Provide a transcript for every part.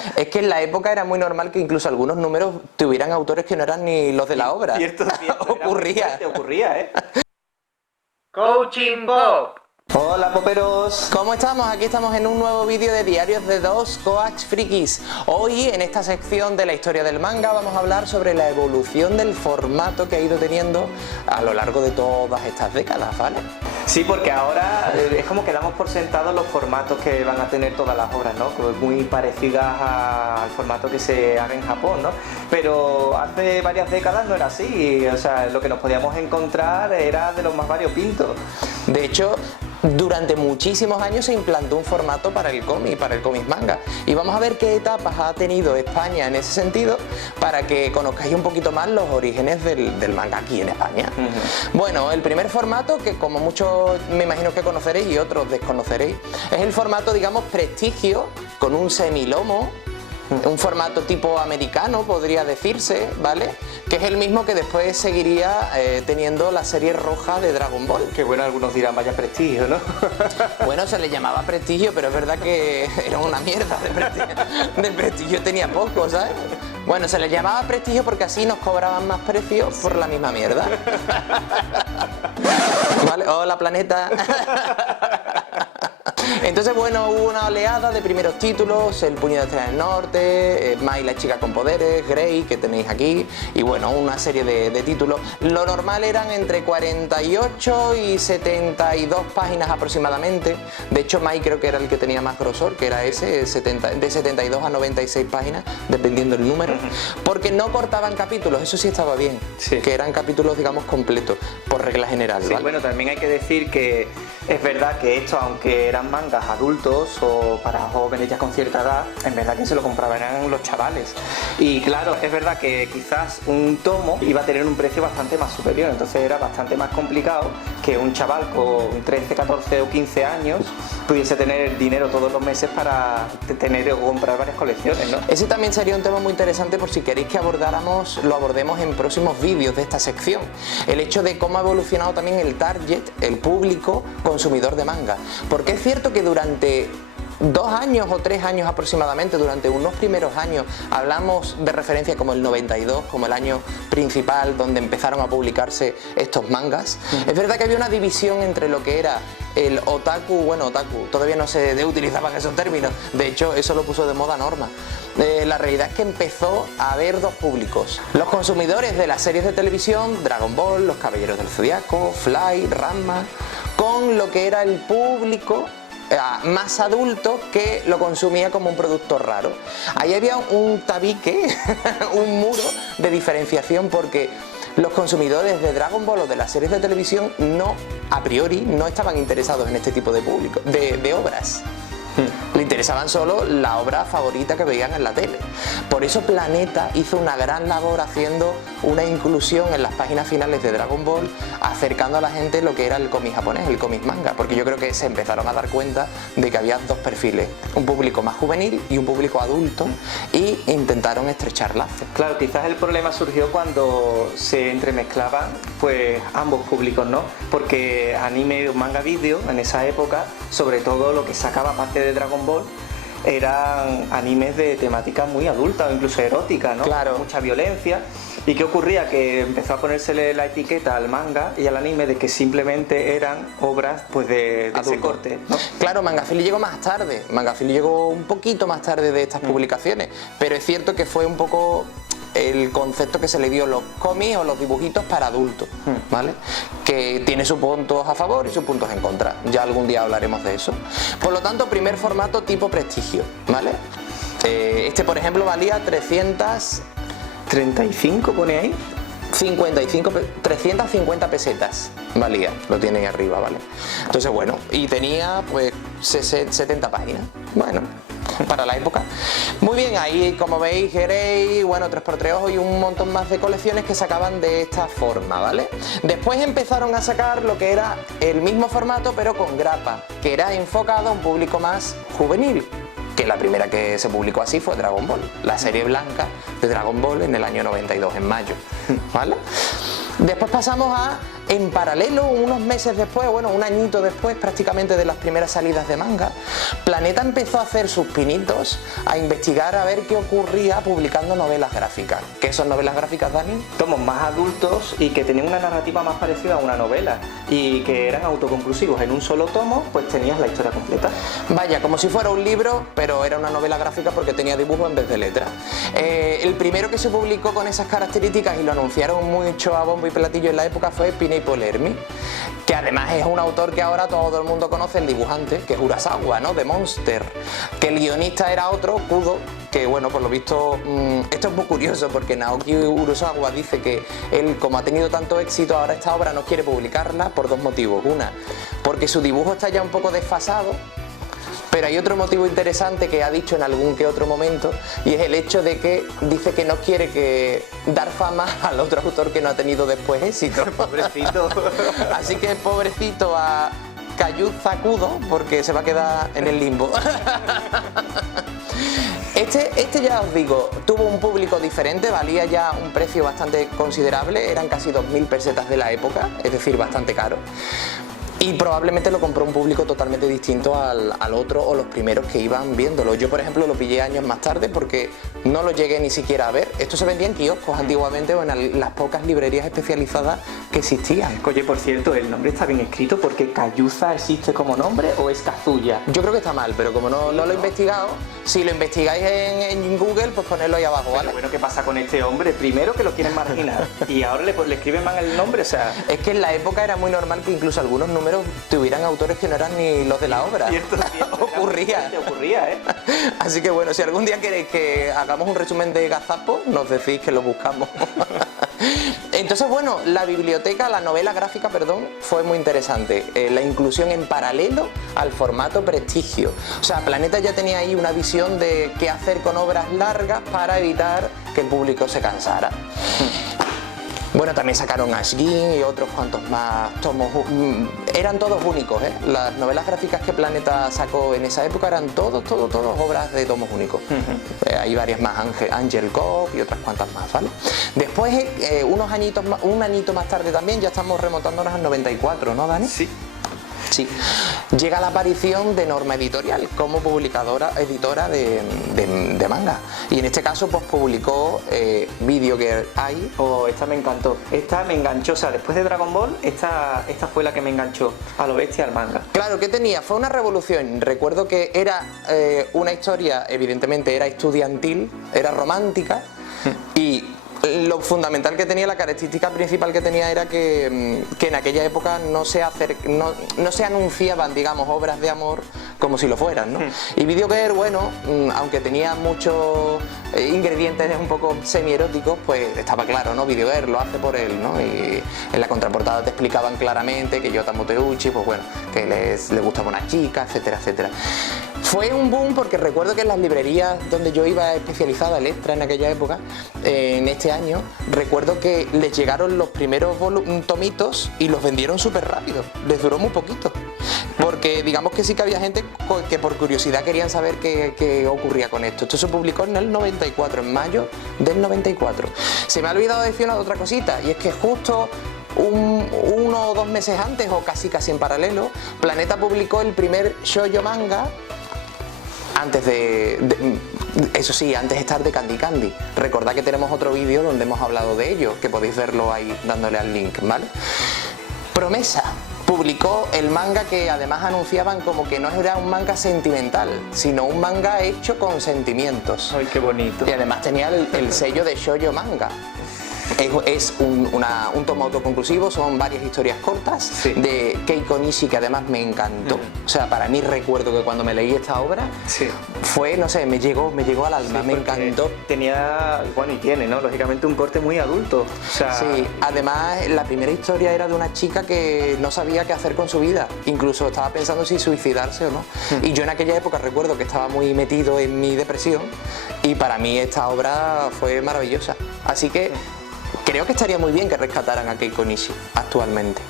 sea... Es que en la época era muy normal que incluso algunos números tuvieran autores que no eran ni los de la obra. Cierto, Ocurría. Ocurría, ¿eh? Coaching Pop. Hola, poperos. ¿Cómo estamos? Aquí estamos en un nuevo vídeo de Diarios de dos Coach Frikis. Hoy, en esta sección de la historia del manga, vamos a hablar sobre la evolución del formato que ha ido teniendo a lo largo de todas estas décadas, ¿vale? Sí, porque ahora es como que damos por sentados los formatos que van a tener todas las obras, ¿no? Como muy parecidas al formato que se haga en Japón, ¿no? Pero hace varias décadas no era así, o sea, lo que nos podíamos encontrar era de los más variopintos. De hecho, durante muchísimos años se implantó un formato para el cómic manga. Y vamos a ver qué etapas ha tenido España en ese sentido para que conozcáis un poquito más los orígenes del manga aquí en España. Bueno, el primer formato, que como muchos me imagino que conoceréis y otros desconoceréis, es el formato, digamos, prestigio, con un semilomo. Un formato tipo americano, podría decirse, ¿vale? Que es el mismo que después seguiría teniendo la serie roja de Dragon Ball. Que bueno, algunos dirán vaya prestigio, ¿no? Bueno, se le llamaba prestigio, pero es verdad que era una mierda de prestigio. De prestigio tenía poco, ¿sabes? Bueno, se le llamaba prestigio porque así nos cobraban más precios por la misma mierda. ¿Vale? Hola, planeta. Entonces, bueno, hubo una oleada de primeros títulos, El puño de estrella del norte, Mai la chica con poderes, Grey, que tenéis aquí, y bueno, una serie de títulos. Lo normal eran entre 48 y 72 páginas aproximadamente. De hecho, Mai creo que era el que tenía más grosor, que era ese, de 72 a 96 páginas, dependiendo del número, porque no cortaban capítulos, eso sí estaba bien, sí. Que eran capítulos, digamos, completos, por regla general. Sí, ¿vale? Bueno, también hay que decir que es verdad que esto, aunque eran mangas adultos o para jóvenes ya con cierta edad, en verdad que se lo compraban los chavales. Y claro, es verdad que quizás un tomo iba a tener un precio bastante más superior, entonces era bastante más complicado que un chaval con 13, 14 o 15 años pudiese tener dinero todos los meses para tener o comprar varias colecciones, ¿no? Ese también sería un tema muy interesante por si queréis que lo abordemos en próximos vídeos de esta sección. El hecho de cómo ha evolucionado también el target, el público consumidor de manga. Porque es cierto que durante 2 años o 3 años aproximadamente, durante unos primeros años, hablamos de referencia como el 92, como el año principal donde empezaron a publicarse estos mangas. Es verdad que había una división entre lo que era el otaku, bueno, otaku, todavía no se utilizaban esos términos, de hecho eso lo puso de moda Norma. La realidad es que empezó a haber dos públicos: los consumidores de las series de televisión, Dragon Ball, Los Caballeros del Zodiaco, Fly, Ranma, con lo que era el público más adulto que lo consumía como un producto raro. Ahí había un tabique, un muro de diferenciación, porque los consumidores de Dragon Ball o de las series de televisión a priori no estaban interesados en este tipo de público, de obras. Le interesaban solo la obra favorita que veían en la tele. Por eso Planeta hizo una gran labor haciendo una inclusión en las páginas finales de Dragon Ball, acercando a la gente lo que era el cómic japonés, el cómic manga, porque yo creo que se empezaron a dar cuenta de que había dos perfiles, un público más juvenil y un público adulto, y intentaron estrechar lazos. Claro, quizás el problema surgió cuando se entremezclaban pues ambos públicos, ¿no? Porque anime o manga vídeo en esa época, sobre todo lo que sacaba parte de Dragon Ball, eran animes de temática muy adulta o incluso erótica, ¿no? Claro. Mucha violencia. ¿Y qué ocurría? Que empezó a ponérsele la etiqueta al manga y al anime de que simplemente eran obras pues de ese corte, ¿no? Claro, Mangafili llegó más tarde, Mangafili llegó un poquito más tarde de estas publicaciones, pero es cierto que fue un poco el concepto que se le dio los cómics o los dibujitos para adultos, ¿vale? Que tiene sus puntos a favor y sus puntos en contra, ya algún día hablaremos de eso. Por lo tanto, primer formato tipo prestigio, ¿vale? Este, por ejemplo, valía 335 pone ahí. 350 pesetas valía, lo tiene ahí arriba, ¿vale? Entonces, bueno, y tenía pues 70 páginas, bueno, para la época. Muy bien, ahí como veis, Grey, bueno, 3x3 ojos y un montón más de colecciones que sacaban de esta forma, ¿vale? Después empezaron a sacar lo que era el mismo formato pero con grapa, que era enfocado a un público más juvenil, que la primera que se publicó así fue Dragon Ball, la serie blanca de Dragon Ball en el año 92, en mayo, ¿vale? Después pasamos a en paralelo, unos meses después, bueno, un añito después prácticamente de las primeras salidas de manga, Planeta empezó a hacer sus pinitos, a investigar a ver qué ocurría publicando novelas gráficas. ¿Qué son novelas gráficas, Dani? Tomos más adultos y que tenían una narrativa más parecida a una novela y que eran autoconclusivos. En un solo tomo, pues tenías la historia completa. Vaya, como si fuera un libro, pero era una novela gráfica porque tenía dibujo en vez de letra. El primero que se publicó con esas características y lo anunciaron mucho a bombo y platillo en la época fue Pineapple Ermi, que además es un autor que ahora todo el mundo conoce, el dibujante, que es Urasawa, ¿no? De Monster, que el guionista era otro, Kudo, que bueno, por lo visto, esto es muy curioso porque Naoki Urasawa dice que él, como ha tenido tanto éxito, ahora esta obra no quiere publicarla por dos motivos. Una, porque su dibujo está ya un poco desfasado, pero hay otro motivo interesante que ha dicho en algún que otro momento, y es el hecho de que dice que no quiere dar fama al otro autor que no ha tenido después éxito. Pobrecito. Así que pobrecito a Kayuza Kudo, porque se va a quedar en el limbo. Este ya os digo, tuvo un público diferente, valía ya un precio bastante considerable, eran casi 2000 pesetas de la época, es decir, bastante caro. Y probablemente lo compró un público totalmente distinto al otro o los primeros que iban viéndolo. Yo, por ejemplo, lo pillé años más tarde porque no lo llegué ni siquiera a ver. Esto se vendía en kioscos antiguamente o en las pocas librerías especializadas que existían. Oye, por cierto, ¿el nombre está bien escrito porque Cayuza existe como nombre o es Kazuya? Yo creo que está mal, pero como no lo he investigado, si lo investigáis en Google, pues ponedlo ahí abajo, ¿vale? Pero bueno, ¿qué pasa con este hombre? Primero que lo quieren marginar y ahora le escriben mal el nombre, o sea... Es que en la época era muy normal que incluso algunos números tuvieran autores que no eran ni los de la obra. Cierto, Ocurría. Ocurría, ¿eh? Así que bueno, si algún día queréis que hagamos un resumen de Gazapo, nos decís que lo buscamos. Entonces, bueno, la novela gráfica, perdón, fue muy interesante. La inclusión en paralelo al formato prestigio. O sea, Planeta ya tenía ahí una visión de qué hacer con obras largas para evitar que el público se cansara. Bueno, también sacaron Ashgin y otros cuantos más tomos. Eran todos únicos, ¿eh? Las novelas gráficas que Planeta sacó en esa época eran todos obras de tomos únicos. Hay varias más, Angel Cop y otras cuantas más, ¿vale? Después, un añito más tarde también, ya estamos remontándonos al 94, ¿no, Dani? Sí. Sí, llega la aparición de Norma Editorial como editora de manga, y en este caso pues publicó Video Girl Ai. Oh, esta me encantó, esta me enganchó, o sea, después de Dragon Ball, esta fue la que me enganchó a lo bestia al manga. Claro, ¿qué tenía? Fue una revolución. Recuerdo que era una historia, evidentemente era estudiantil, era romántica, y lo fundamental que tenía, la característica principal que tenía era que en aquella época no se anunciaban, digamos, obras de amor como si lo fueran, ¿no? Y Video Girl, bueno, aunque tenía muchos ingredientes un poco semi-eróticos, pues estaba claro, ¿no? Video Girl lo hace por él, ¿no? Y en la contraportada te explicaban claramente que Yota Moteuchi, pues bueno, que le gustaba una chica, etcétera, etcétera. Fue un boom porque recuerdo que en las librerías donde yo iba especializada, el Extra en aquella época, en este año, recuerdo que les llegaron los primeros tomitos y los vendieron súper rápido, les duró muy poquito. Porque digamos que sí que había gente que por curiosidad querían saber qué ocurría con esto. Esto se publicó en el 94, en mayo del 94. Se me ha olvidado decir una otra cosita, y es que justo uno o 2 meses antes, o casi en paralelo, Planeta publicó el primer shoujo manga antes eso sí, antes de estar de Candy Candy. Recordad que tenemos otro vídeo donde hemos hablado de ello, que podéis verlo ahí dándole al link, ¿vale? Promesa publicó el manga que además anunciaban como que no era un manga sentimental, sino un manga hecho con sentimientos. Ay, qué bonito. Y además tenía el sello de shoujo manga. Es un tomo autoconclusivo, son varias historias cortas, sí, de Keiko Nishi, que además me encantó. O sea, para mí recuerdo que cuando me leí esta obra, sí, fue, no sé, me llegó al alma, sí, me encantó. Tenía, bueno, y tiene, ¿no? Lógicamente un corte muy adulto. O sea... Sí, además la primera historia era de una chica que no sabía qué hacer con su vida, incluso estaba pensando si suicidarse o no. Y yo en aquella época recuerdo que estaba muy metido en mi depresión, y para mí esta obra fue maravillosa. Así que creo que estaría muy bien que rescataran a Keiko Nishi actualmente.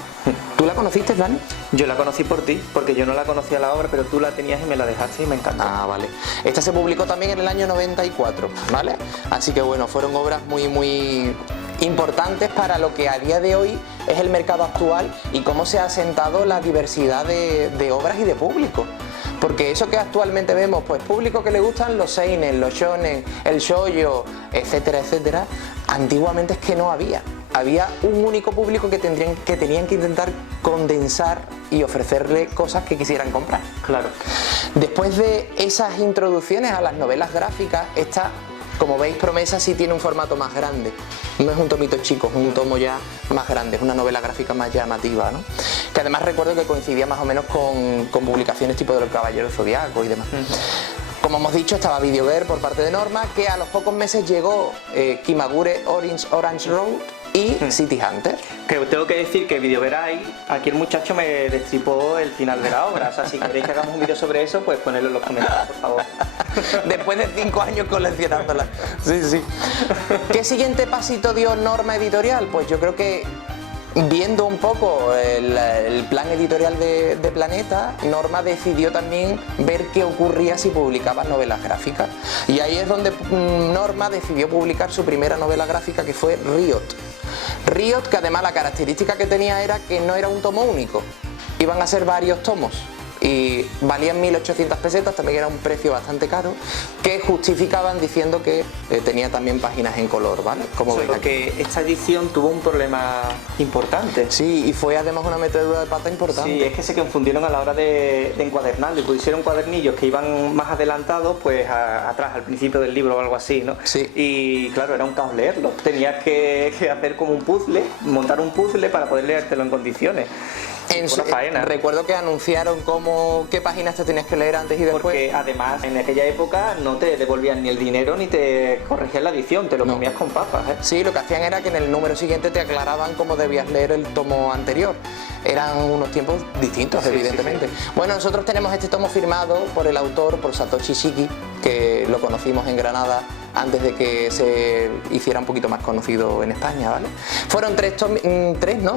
¿Tú la conociste, Dani? Yo la conocí por ti, porque yo no la conocía la obra, pero tú la tenías y me la dejaste y me encantó. Ah, vale. Esta se publicó también en el año 94, ¿vale? Así que bueno, fueron obras muy importantes para lo que a día de hoy es el mercado actual y cómo se ha asentado la diversidad de obras y de público. Porque eso que actualmente vemos, pues público que le gustan los seinen, los shonen, el shoujo, etcétera, etcétera, antiguamente es que no había. Había un único público que tenían que intentar condensar y ofrecerle cosas que quisieran comprar. Claro. Después de esas introducciones a las novelas gráficas, esta, como veis, Promesa sí tiene un formato más grande. No es un tomito chico, es un tomo ya más grande, es una novela gráfica más llamativa, ¿no? Que además recuerdo que coincidía más o menos con publicaciones tipo de Los Caballeros Zodiaco y demás. Como hemos dicho, estaba Videogirl por parte de Norma, que a los pocos meses llegó Kimagure Orange Road y City Hunter. Que tengo que decir que Videogirl aquí el muchacho me destripó el final de la obra. O sea, si queréis que hagamos un vídeo sobre eso, pues ponedlo en los comentarios, por favor. Después de 5 años coleccionándola. Sí, sí. ¿Qué siguiente pasito dio Norma Editorial? Pues yo creo que, viendo un poco el plan editorial de Planeta, Norma decidió también ver qué ocurría si publicaba novelas gráficas. Y ahí es donde Norma decidió publicar su primera novela gráfica, que fue Riot. Riot, que además la característica que tenía era que no era un tomo único, iban a ser varios tomos. Y valían 1.800 pesetas, también era un precio bastante caro, que justificaban diciendo que tenía también páginas en color, ¿vale? Como veis aquí. Que esta edición tuvo un problema importante. Sí, y fue además una metedura de pata importante. Sí, es que se confundieron a la hora de encuadernarlo y pusieron cuadernillos que iban más adelantados, pues atrás, al principio del libro o algo así, ¿no? Sí. Y claro, era un caos leerlo. Tenías que hacer como un puzzle, montar un puzzle para poder leértelo en condiciones. Recuerdo que anunciaron qué páginas te tenías que leer antes y después. Porque además en aquella época no te devolvían ni el dinero ni te corregían la edición, te lo comías con papas, ¿eh? Sí, lo que hacían era que en el número siguiente te aclaraban cómo debías leer el tomo anterior. Eran unos tiempos distintos, sí, evidentemente. Sí. Bueno, nosotros tenemos este tomo firmado por el autor, por Satoshi Shiki, que lo conocimos en Granada antes de que se hiciera un poquito más conocido en España, ¿vale? Fueron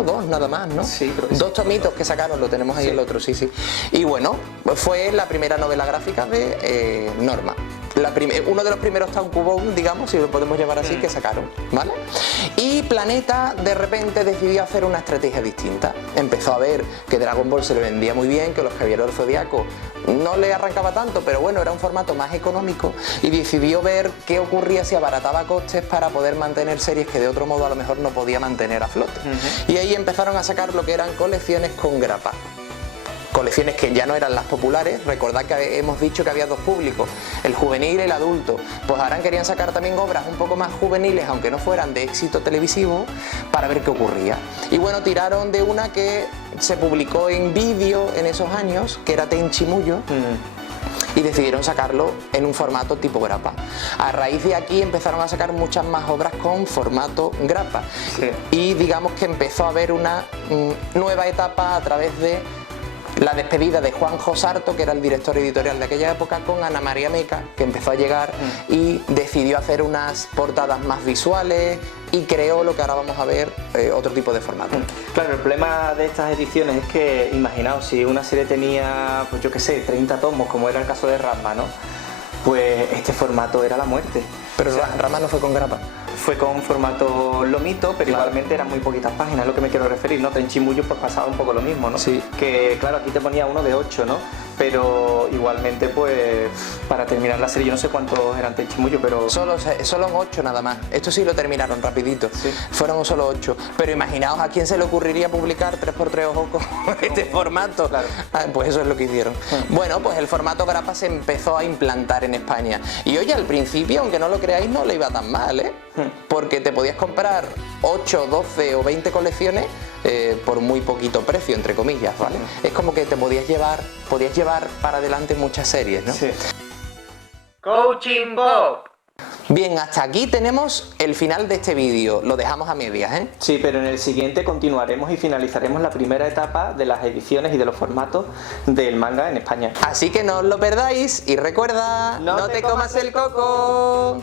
dos nada más, ¿no? Sí, creo que 2 tomitos que sacaron, lo tenemos ahí el otro, sí. Y bueno, pues fue la primera novela gráfica de Norma. Uno de los primeros tankobon, digamos, si lo podemos llamar así, que sacaron, ¿vale? Y Planeta de repente decidió hacer una estrategia distinta. Empezó a ver que Dragon Ball se le vendía muy bien, que Los Caballeros Zodiaco no le arrancaba tanto, pero bueno, era un formato más económico, y decidió ver qué ocurría si abarataba costes para poder mantener series que de otro modo a lo mejor no podía mantener a flote. Y ahí empezaron a sacar lo que eran colecciones con grapa. Colecciones que ya no eran las populares. Recordad que hemos dicho que había 2 públicos, el juvenil y el adulto. Pues ahora querían sacar también obras un poco más juveniles, aunque no fueran de éxito televisivo, para ver qué ocurría. Y bueno, tiraron de una que se publicó en vídeo en esos años, que era Tenchi Muyo, y decidieron sacarlo en un formato tipo grapa. A raíz de aquí empezaron a sacar muchas más obras con formato grapa. Sí. Y digamos que empezó a haber una nueva etapa a través de la despedida de Juanjo Sarto, que era el director editorial de aquella época, con Ana María Meca, que empezó a llegar y decidió hacer unas portadas más visuales y creó lo que ahora vamos a ver, otro tipo de formato. Claro, el problema de estas ediciones es que, imaginaos, si una serie tenía, pues yo qué sé, 30 tomos, como era el caso de Ranma, ¿no? Pues este formato era la muerte. Pero Ranma no fue con grapa. Fue con formato lomito, pero claro, igualmente eran muy poquitas páginas, es lo que me quiero referir, ¿no? Tenchi Muyo pues pasaba un poco lo mismo, ¿no? Sí. Que claro, aquí te ponía uno de 8, ¿no? Pero igualmente pues para terminar la serie, yo no sé cuántos eran Tenchi Muyo, pero... Solo 8 nada más. Esto sí lo terminaron rapidito. Sí. Fueron solo 8. Pero imaginaos a quién se le ocurriría publicar 3x3 ojos con este formato. Claro. Pues eso es lo que hicieron. Bueno, pues el formato grapa se empezó a implantar en España. Y oye, al principio, aunque no lo creáis, no le iba tan mal, ¿eh? Porque te podías comprar 8, 12 o 20 colecciones por muy poquito precio, entre comillas, ¿vale? Es como que te podías llevar para adelante muchas series, ¿no? Sí. Coaching Bob. Bien, hasta aquí tenemos el final de este vídeo. Lo dejamos a medias, ¿eh? Sí, pero en el siguiente continuaremos y finalizaremos la primera etapa de las ediciones y de los formatos del manga en España. Así que no os lo perdáis y recuerda, no te comas el coco.